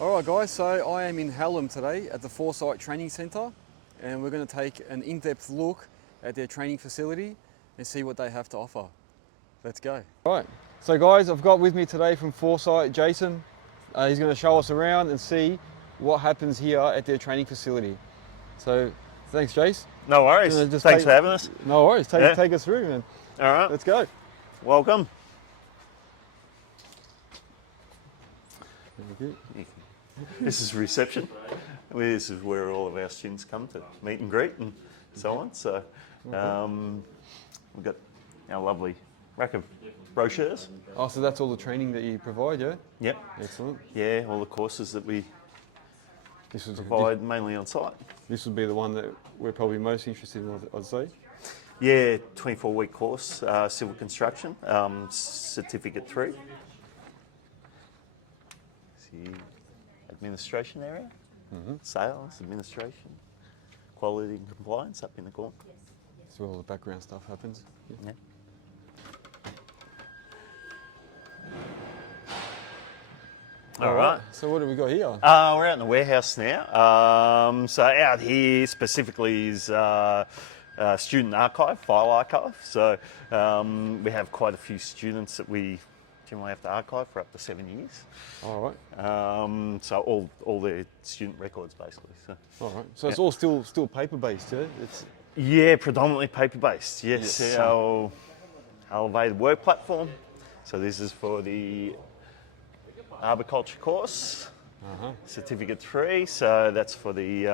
Alright guys, so I am in Hallam today at the Foresite Training Centre, and we're going to take an in-depth look at their training facility and see what they have to offer. Let's go. Right, so guys, I've got with me today from Foresite Jason. He's going to show us around and see what happens here at their training facility. So thanks, Jace. No worries. Thanks for having us. No worries. Take us through, man. All right. Let's go. Welcome. Thank you. This is reception. This is where all of our students come to meet and greet and so on. So we've got our lovely rack of brochures. Oh, so that's all the training that you provide, yeah? Yep. Excellent. Yeah, all the courses that we provide mainly on site. This would be the one that we're probably most interested in, I'd say. Yeah, 24-week course, civil construction, certificate 3. See, administration area, sales, administration, quality and compliance up in the corner. That's where all the background stuff happens. Yeah. All right. So what have we got here? We're out in the warehouse now. So out here specifically is student archive, file archive. So we have quite a few students that we generally have to archive for up to 7 years. All right. So all their student records basically. So. All right. So it's all still paper based, yeah? Yeah, predominantly paper based. Yes. Our elevated work platform. So this is for the arboriculture course, certificate 3. So that's for the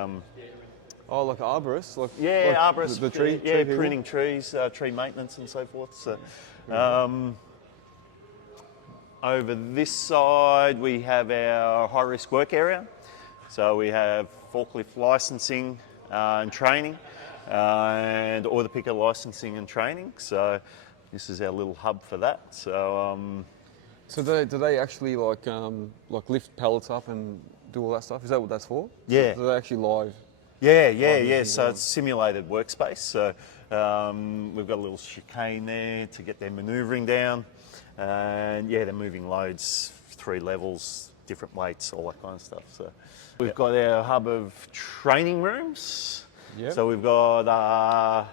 oh, like arborists, like arborists, the tree pruning trees, tree maintenance and so forth. So over this side we have our high risk work area. So we have forklift licensing and training, and order picker licensing and training. So this is our little hub for that. So. So do they actually like lift pallets up and do all that stuff? Is that what that's for? Yeah. So they're actually live? Yeah. So it's simulated workspace. So we've got a little chicane there to get their manoeuvring down. And yeah, they're moving loads, 3 levels, different weights, all that kind of stuff. So we've got our hub of training rooms. Yep. So we've got,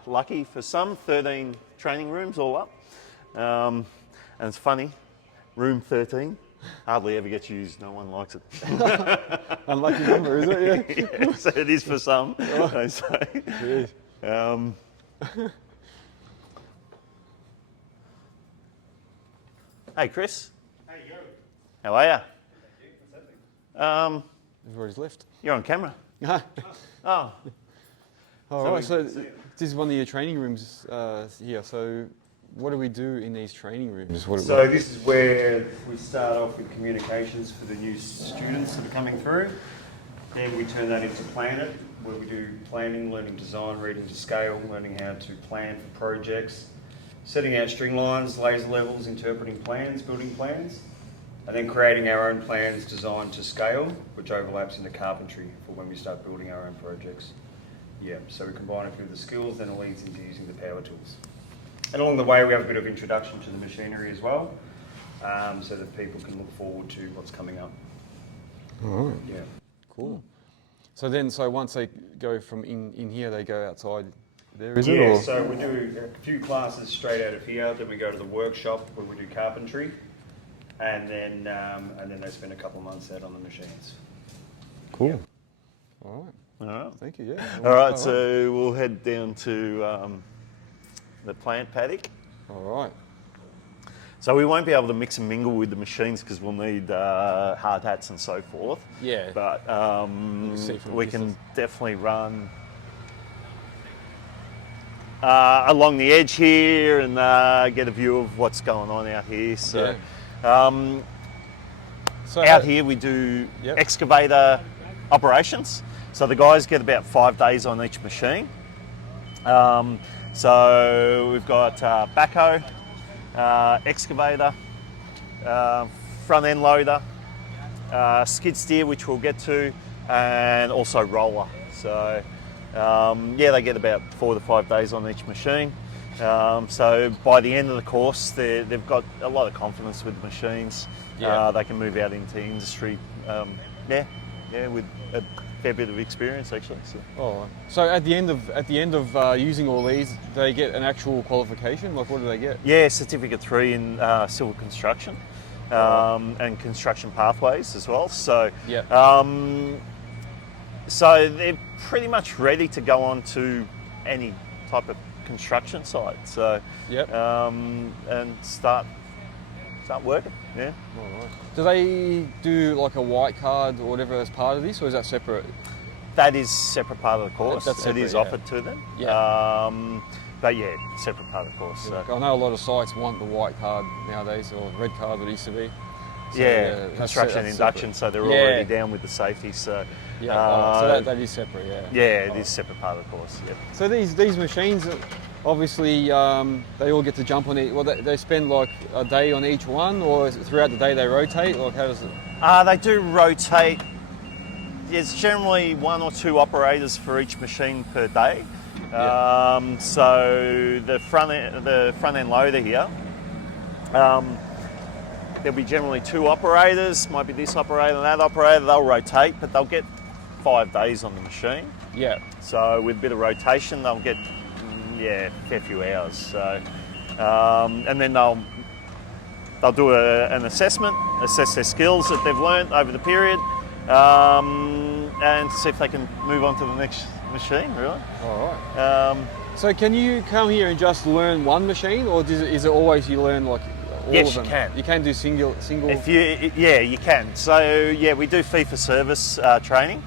lucky for some, 13 training rooms all up. And it's funny. Room 13 hardly ever gets used. No one likes it. Unlucky number, is it? Yeah. Yeah, so it is for some. They say. Hey, Chris. Hey, yo. How are you? Everybody's left. You're on camera. Oh. All right. So this is one of your training rooms here. So what do we do in these training rooms? So this is where we start off with communications for the new students that are coming through. Then we turn that into Plan It, where we do planning, learning design, reading to scale, learning how to plan for projects, setting out string lines, laser levels, interpreting plans, building plans, and then creating our own plans designed to scale, which overlaps into carpentry for when we start building our own projects. Yeah, so we combine it with the skills, then it leads into using the power tools. And along the way, we have a bit of introduction to the machinery as well, so that people can look forward to what's coming up. All right. Yeah. Cool. So once they go from in here, they go outside there, is it? Yeah, Or? so we do a few classes straight out of here, then we go to the workshop where we do carpentry, and then they spend a couple of months out on the machines. Cool. Yeah. All right. All right. Thank you, yeah. All right, so we'll head down to the plant paddock. All right. So we won't be able to mix and mingle with the machines because we'll need hard hats and so forth. Yeah. But we can definitely run along the edge here and get a view of what's going on out here. So, out here we do excavator operations. So the guys get about 5 days on each machine. So we've got backhoe, excavator, front end loader, skid steer, which we'll get to, and also roller. So they get about 4 to 5 days on each machine. So by the end of the course, they've got a lot of confidence with the machines. They can move out into industry yeah, with a fair bit of experience actually. So. Oh, so at the end of using all these, do they get an actual qualification? Like, what do they get? Yeah, Certificate 3 in civil construction and construction pathways as well. So, Yep. so they're pretty much ready to go on to any type of construction site. So, Yep. And start working. Yeah. All right. Do they do like a white card or whatever as part of this, or is that separate? That is separate part of the course. That's separate, it is yeah. offered to them. Yeah. But yeah, separate part of the course. So. I know a lot of sites want the white card nowadays, or red card that it used to be. So, yeah, that's construction induction, separate. so they're Yeah. already down with the safety. So Yeah, so that is separate, yeah. yeah, it is separate part of the course. Yep. So these machines, obviously, they all get to jump on it. Well, they spend like a day on each one, or is it throughout the day they rotate? Like, how does it? They do rotate. There's generally 1 or 2 operators for each machine per day. Yeah. So the front end loader here, there'll be generally 2 operators. Might be this operator and that operator. They'll rotate, but they'll get 5 days on the machine. Yeah. So with a bit of rotation, they'll get a fair few hours. So and then they'll do an assessment, assess their skills that they've learnt over the period, and see if they can move on to the next machine. Really. All right. So can you come here and just learn one machine, or is it always you learn like all Yes, of them? you can. You can do single. If you can. So yeah, we do fee for service training,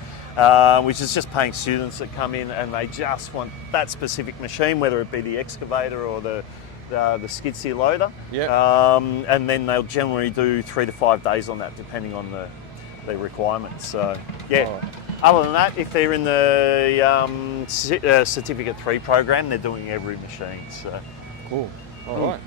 which is just paying students that come in and they just want that specific machine, whether it be the excavator or the skid steer loader. Yeah. And then they'll generally do 3 to 5 days on that, depending on the requirements. So yeah. Oh. Other than that, if they're in the Certificate 3 program, they're doing every machine. So Cool. All right.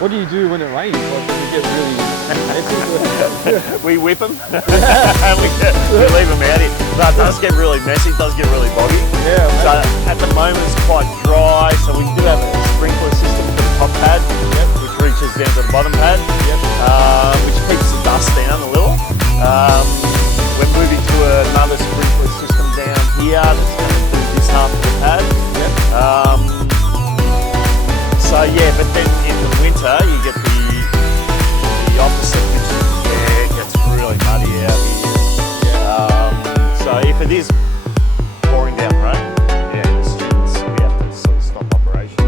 What do you do when it rains? Like, when you get really messy? we whip them and we leave them out here. But it does get really messy, it does get really boggy. Yeah. So at the moment it's quite dry, so we do have a sprinkler system for the top pad, which reaches down to the bottom pad, which keeps the dust down a little. We're moving to another sprinkler system down here that's going to do this half of the pad. So yeah, but then in the winter you get the opposite, which it gets really muddy out here. So if it is pouring down rain, the students, we have to sort of stop operations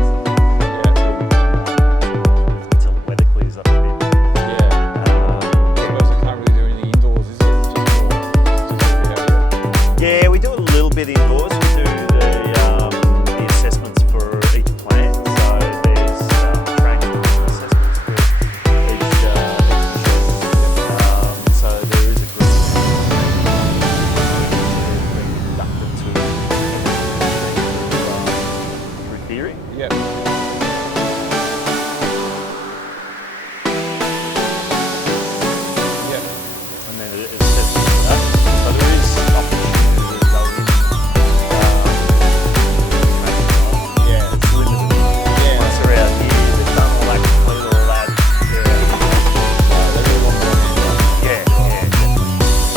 until the weather clears up a bit. I suppose I can't really do anything indoors, is it? Just out here. Yeah, we do a little bit indoors. We do the assessments for each plant. So there's training assessments for each machine. So there is a group being conducted through theory. Yeah. And then it assesses that. So there is opportunity to go in. It's limited. Once they're out here, they've done all that, completed all that.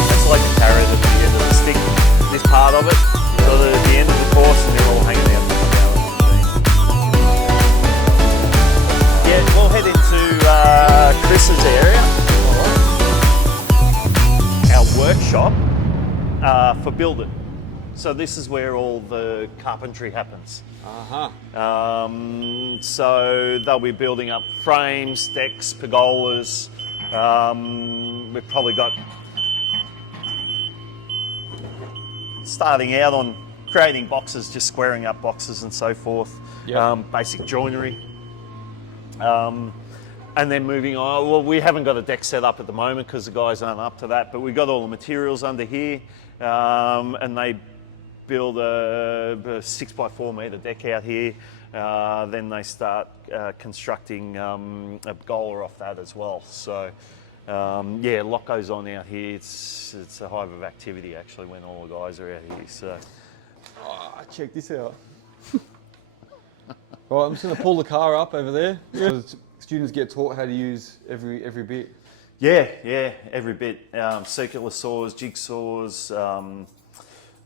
That's like a carrot at the end of the stick, this part of it. So they're at the end of the course and they're all hanging out the front of the machine. Yeah, we'll head into Chris's area. Our workshop for building. So this is where all the carpentry happens. Uh-huh. So they'll be building up frames, decks, pergolas. We've probably got, starting out on creating boxes, just squaring up boxes and so forth. Yep. Basic joinery. And then moving on, well, we haven't got a deck set up at the moment because the guys aren't up to that, but we've got all the materials under here, and they build a 6x4 metre deck out here. Then they start constructing a pergola off that as well. So yeah, a lot goes on out here. It's a hive of activity actually when all the guys are out here. So Check this out. Right, I'm just going to pull the car up over there. So students get taught how to use every bit. yeah, every bit. Circular saws, jigsaws,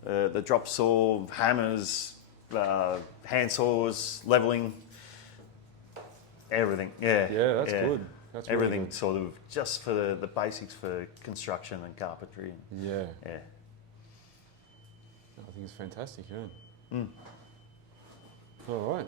the drop saw, hammers, hand saws, leveling, everything. Yeah, That's good. That's really everything good. sort of just for the basics for construction and carpentry. Yeah. Yeah. I think it's fantastic, yeah. All right.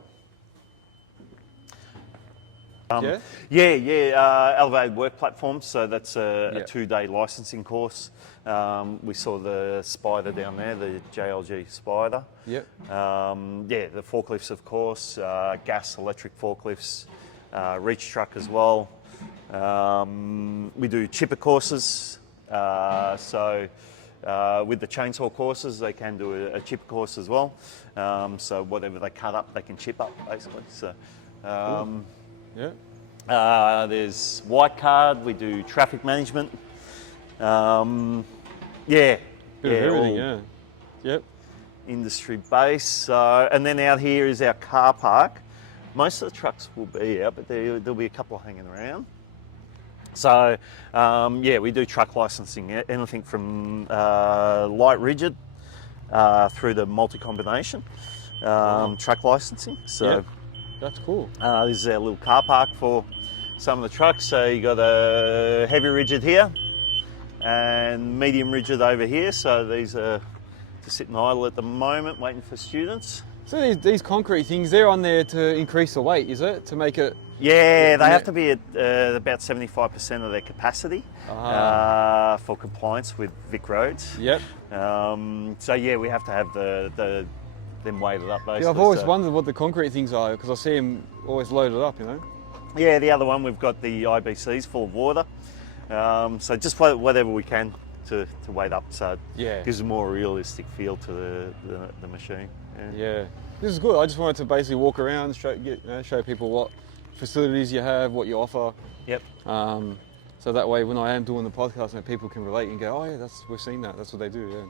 Elevated work platforms. So that's a Yeah. 2-day licensing course. We saw the Spider down there, the JLG Spider. Yep. The forklifts, of course, gas, electric forklifts, reach truck as well. We do chipper courses. With the chainsaw courses, they can do a chipper course as well. So whatever they cut up, they can chip up basically. So. Yeah. There's white card. We do traffic management. Bit of everything, all yeah. Yep. industry base. And then out here is our car park. Most of the trucks will be out, but there'll be a couple hanging around. So we do truck licensing. Anything from light rigid through to multi-combination truck licensing. So. Yep. That's cool. This is our little car park for some of the trucks. So you got a heavy rigid here and medium rigid over here. So these are just sitting idle at the moment, waiting for students. So these concrete things, they're on there to increase the weight, is it? To make it... Yeah, they have to be at about 75% of their capacity for compliance with Vic roads. Yep. We have to have them weighted up basically. Yeah, I've always wondered what the concrete things are because I see them always loaded up, you know? Yeah, the other one, we've got the IBCs full of water. So just whatever we can to weight up, so it gives a more realistic feel to the machine. Yeah, this is good. I just wanted to basically walk around, show people what facilities you have, what you offer. Yep. So that way, when I am doing the podcast, people can relate and go, "Oh yeah, we've seen that. That's what they do." Yeah.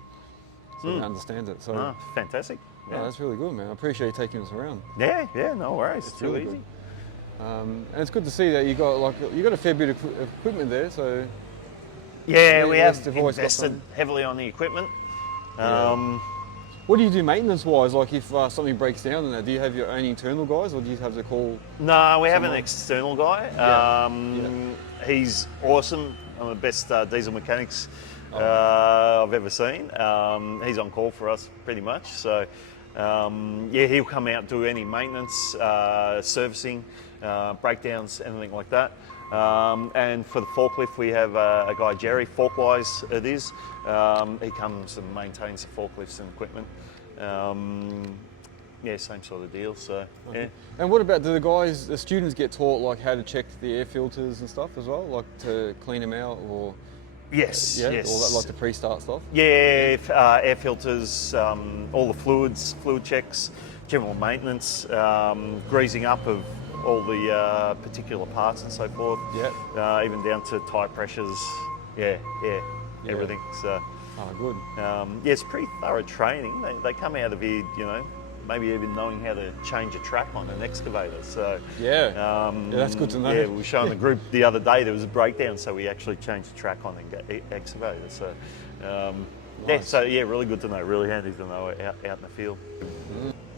So they understand it. So fantastic. Yeah. That's really good, man. I appreciate you taking us around. Yeah, no worries. It's really too easy. And it's good to see that you got a fair bit of equipment there. So yeah, we have always invested heavily on the equipment. What do you do maintenance-wise? Like if something breaks down, and do you have your own internal guys, or do you have to call? No, we have an external guy. He's awesome. One of the best diesel mechanics I've ever seen. He's on call for us pretty much. So he'll come out, do any maintenance, servicing, breakdowns, anything like that. And for the forklift, we have a guy, Jerry, Forkwise it is. He comes and maintains the forklifts and equipment. Same sort of deal. So yeah. And what about, do the students get taught like how to check the air filters and stuff as well, like to clean them out, or? Yes. All that, like the pre-start stuff? Yeah, air filters, all the fluid checks, general maintenance, greasing up of all the particular parts and so forth. Yeah. Even down to tyre pressures. Yeah, everything. So. Good. It's pretty thorough training. They come out of here, maybe even knowing how to change a track on an excavator. So that's good to know. Yeah, we were showing the group the other day there was a breakdown, so we actually changed the track on the excavator. So Nice. really good to know. Really handy to know out in the field.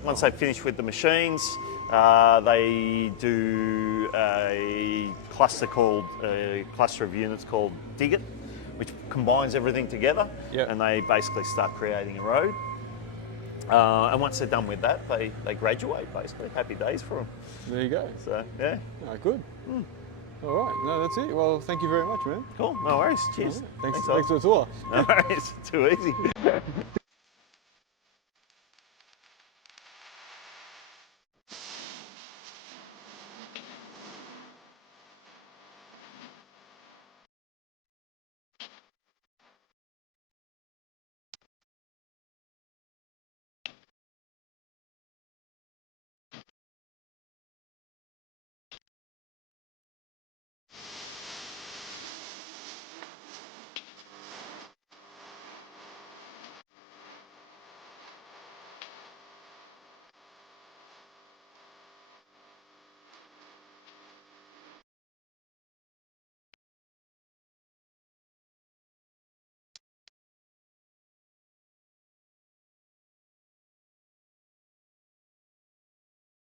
Once they finish with the machines, they do a cluster of units called Dig It, which combines everything together, and they basically start creating a road. And once they're done with that, they graduate, basically. Happy days for them. There you go. So, yeah. Oh, good. All right, no, that's it. Well, thank you very much, man. Cool, no worries. Cheers. Thanks for the tour. No worries, too easy.